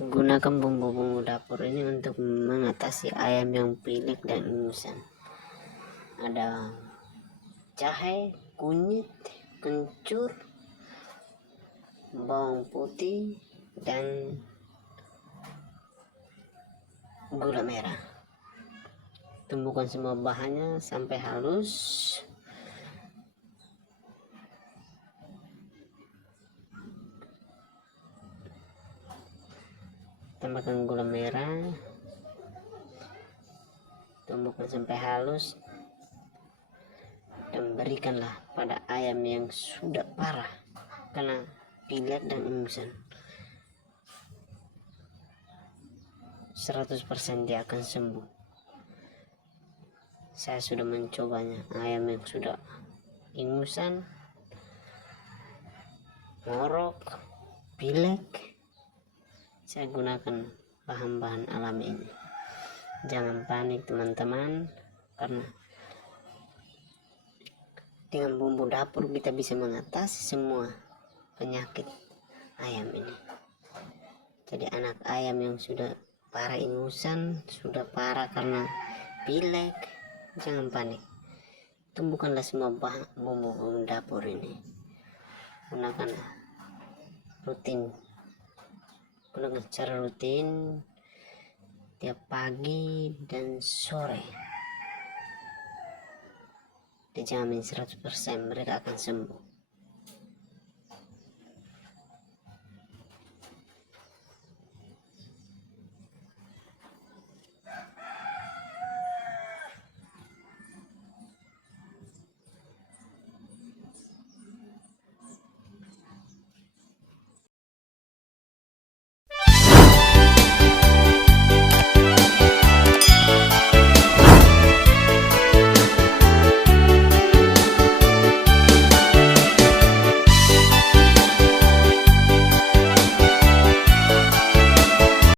Gunakan bumbu-bumbu dapur ini untuk mengatasi ayam yang pilek dan ingusan. Ada jahe, kunyit, kencur, bawang putih, dan gula merah. Tumbukkan semua bahannya sampai halus. Tambahkan gula merah, tumbukkan sampai halus, dan berikanlah pada ayam yang sudah parah karena pilek dan ingusan. 100% dia akan sembuh. Saya sudah mencobanya. Ayam yang sudah ingusan, ngorok, pilek, saya gunakan bahan-bahan alami ini. Jangan panik teman-teman, karena dengan bumbu dapur kita bisa mengatasi semua penyakit ayam ini. Jadi anak ayam yang sudah parah ingusan, sudah parah karena pilek, jangan panik. Tumbuhkanlah semua bahan bumbu dapur ini. Gunakan secara rutin tiap pagi dan sore. Dijamin 100% mereka akan sembuh.